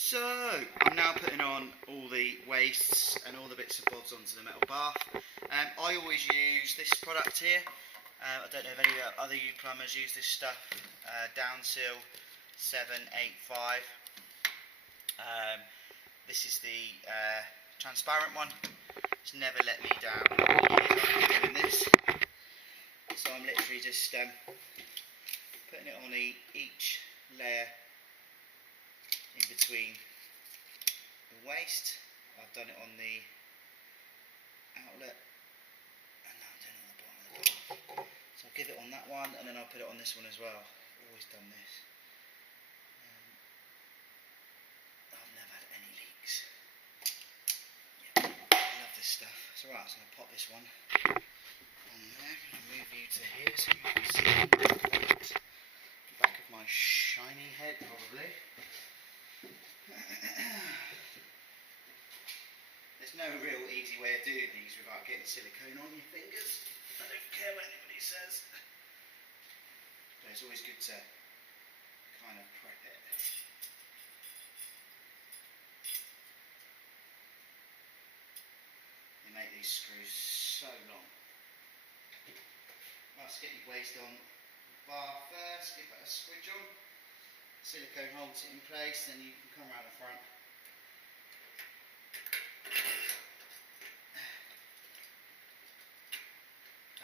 So, I'm now putting on all the wastes and all the bits and bobs onto the metal bath. I always use this product here. I don't know if any other you plumbers use this stuff. Downsill 785. This is the transparent one. It's never let me down in all the years I've been doing this. So I'm literally just putting it on each layer in between the waste. I've done it on the outlet and now I'm doing it on the bottom of the bath. So I'll give it on that one and then I'll put it on this one as well. Always done this. I've never had any leaks. Yeah, I love this stuff. So right, I'm going to pop this one on there. I'm going to move you to here so you can see the back of my shiny head probably. There's no real easy way of doing these without getting silicone on your fingers. I don't care what anybody says. But it's always good to kind of prep it. They make these screws so long. Let's get your waste on the bar first, give that a squidge on. Silicone holds it in place, then you can come around the front.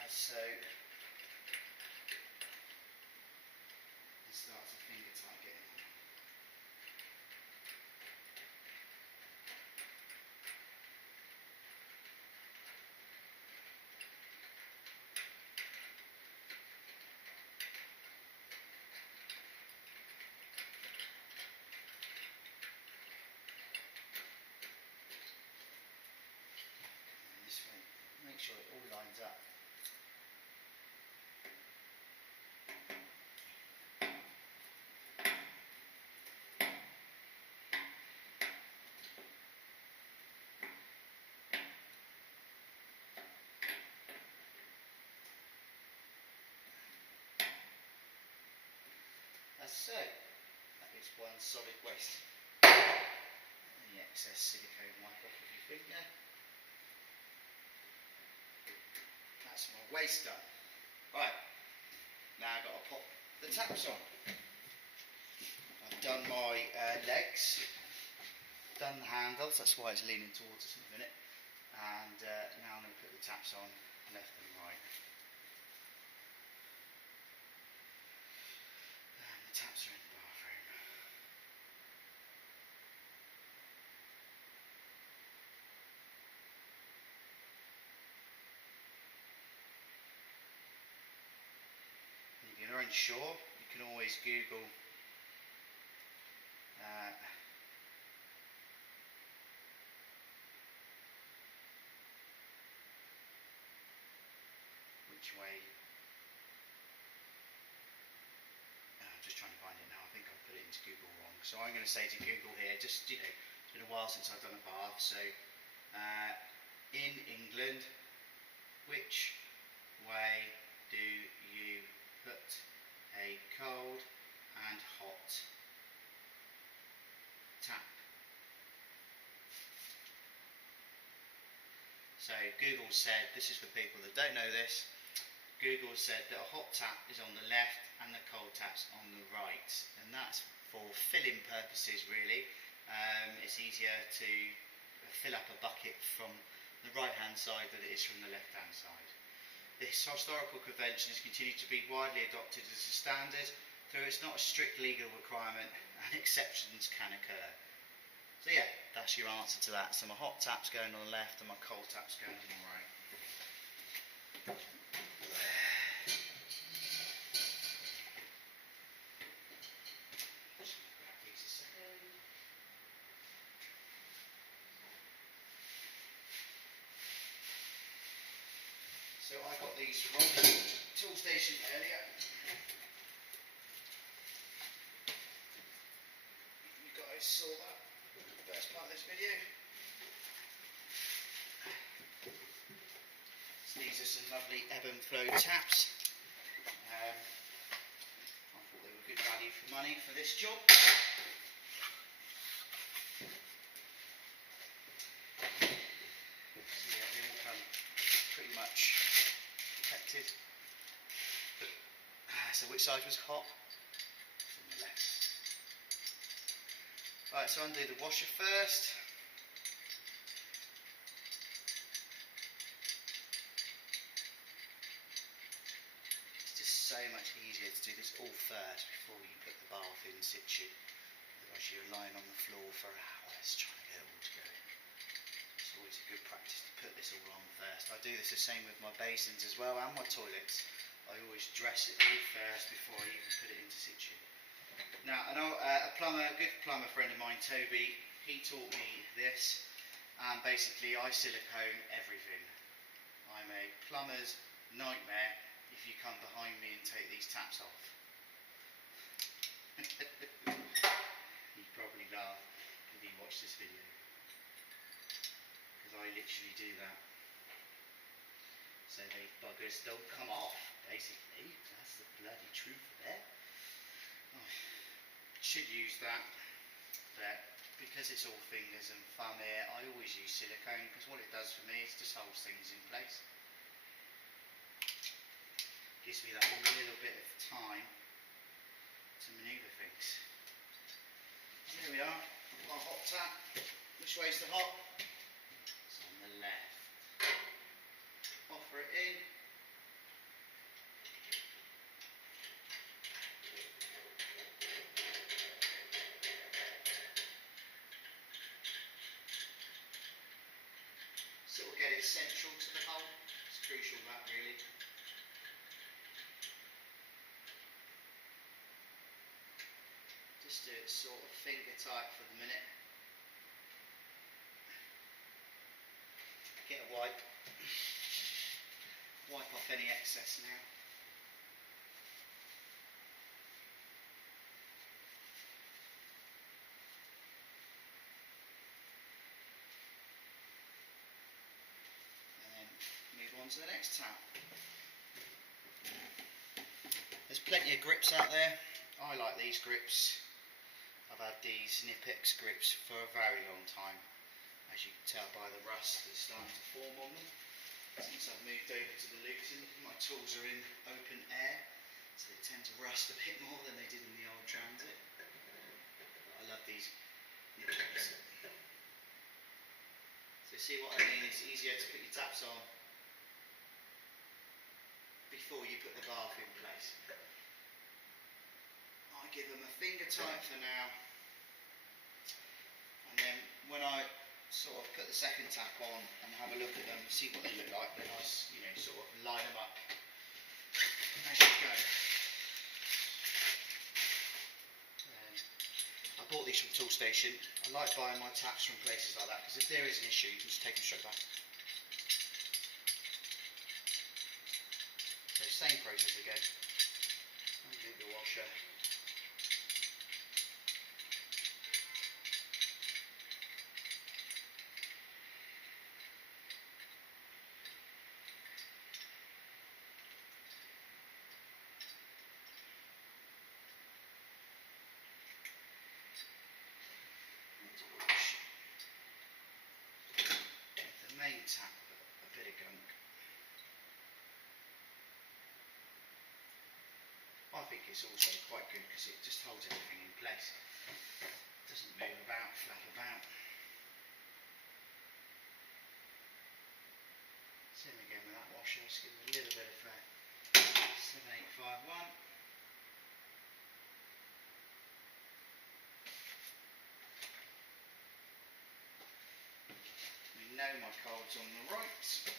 As so. And start to finger tight getting on. Make sure it all lines up. As so, that is one solid waste. Any excess silicone wipe off of your finger. That's my waste done. Right, now I've got to pop the taps on. I've done my legs, done the handles, that's why it's leaning towards us in a minute. And now I'm going to put the taps on left and right. And the taps are in the bathroom. If you're unsure, you can always Google which way. I'm just trying to find it now. I think I've put it into Google wrong. So I'm going to say to Google here, just, you know, it's been a while since I've done a bath. So in England, which way do you put a cold and hot tap? So Google said, this is for people that don't know this, Google said that a hot tap is on the left and the cold tap's on the right, and that's for filling purposes really. It's easier to fill up a bucket from the right hand side than it is from the left hand side. This historical convention has continued to be widely adopted as a standard, though it's not a strict legal requirement and exceptions can occur. So yeah, that's your answer to that. So my hot tap's going on the left and my cold tap's going on the right. So I got these from Tool Station earlier. You guys saw that in the first part of this video. So these are some lovely ebb and flow taps. I thought they were good value for money for this job. So which side was hot? From the left. Right, so undo the washer first. It's just so much easier to do this all first before you put the bath in situ. Otherwise you're lying on the floor for hours trying to get it all to go in. It's always a good practice to put this all on first. I do this the same with my basins as well and my toilets. I always dress it all first before I even put it into situ. Now, a good plumber friend of mine, Toby, he taught me this, and basically I silicone everything. I'm a plumber's nightmare if you come behind me and take these taps off. You'd probably laugh if you watch this video, because I literally do that. So they buggers don't come off, basically. That's the bloody truth there. Oh, should use that, but because it's all fingers and thumb here, I always use silicone, because what it does for me is just holds things in place. Gives me that little bit of time to manoeuvre things. Here we are, our hot tap. Which way's the hot? It's on the left. Offer it in. Sort of get it central to the hole. It's crucial, that really. Just do it sort of finger tight for the minute. Get a wipe. Wipe off any excess now. And then move on to the next tap. There's plenty of grips out there. I like these grips. I've had these Nipex grips for a very long time, as you can tell by the rust that's starting to form on them. Since I've moved over to the Luton, my tools are in open air, so they tend to rust a bit more than they did in the old Transit. But I love these Nipex. So see what I mean? It's easier to put your taps on before you put the bath in place. I give them a finger tight for now, and then when I sort of put the second tap on and have a look at them, see what they look like, then I sort of line them up as you go. I bought these from Toolstation. I like buying my taps from places like that, because if there is an issue you can just take them straight back. So same process again. Undo the washer. The main tap a bit of gunk. I think it's also quite good because it just holds everything in place. It doesn't move about, flap about. Same again with that washer, just give it a little bit of 7851. We know my card's on the right, so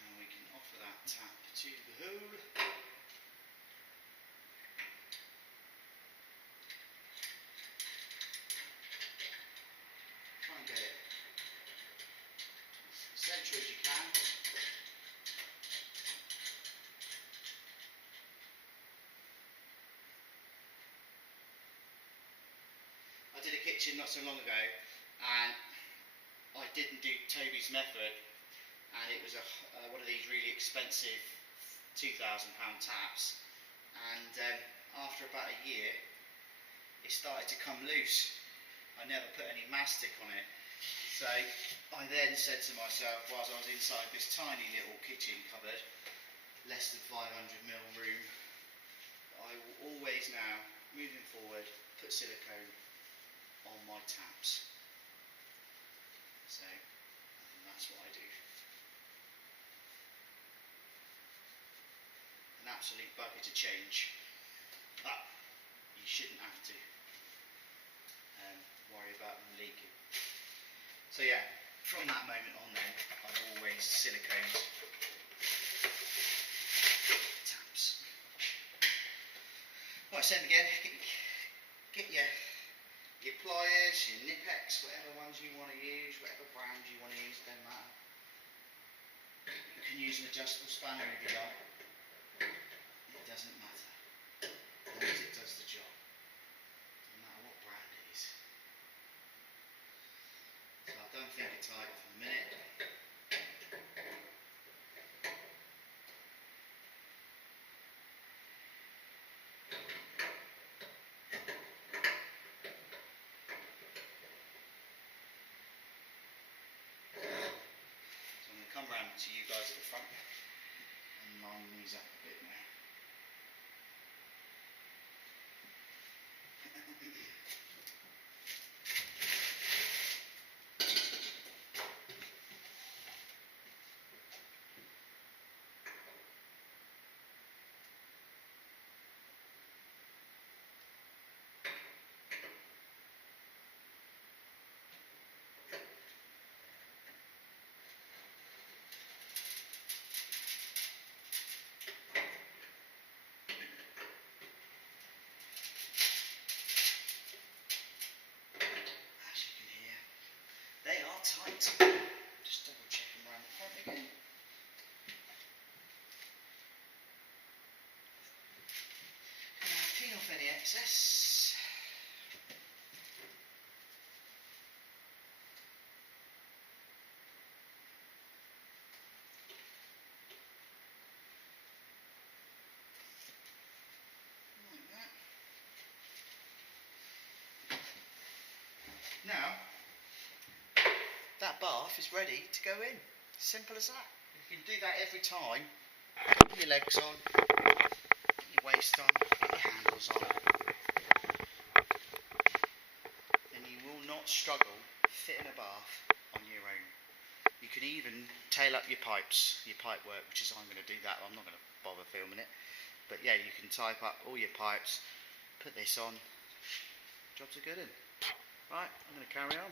now we can offer that tap to the hole. Try and get it as central as you can. I did a kitchen not so long ago, and I didn't do Toby's method, and it was one of these really expensive £2,000 taps, and after about a year it started to come loose. I never put any mastic on it, so I then said to myself, whilst I was inside this tiny little kitchen cupboard, less than 500 ml room. I will always now, moving forward, put silicone on my taps. So that's what I do. An absolute bugger to change, but you shouldn't have to worry about them leaking. So yeah, from that moment on then, I've always siliconed taps. Right, same again, get your pliers, your Nipex, whatever ones you want to use, whatever brand you want to use, don't matter. You can use an adjustable spanner if you like. It doesn't matter, as long as it does the job, no matter what brand it is. So I've done finger tight for a minute. So I'm going to come round to you guys at the front and line these up a bit now. They are tight. Just double check them around the front again. Now clean off any excess. Like that. Now, that bath is ready to go in. Simple as that. You can do that every time. Put your legs on, put your waist on, put your handles on. And you will not struggle fitting a bath on your own. You can even tail up your pipes, your pipe work, which is I'm going to do that. I'm not going to bother filming it. But yeah, you can type up all your pipes, put this on. Jobs are good in. Right, I'm going to carry on.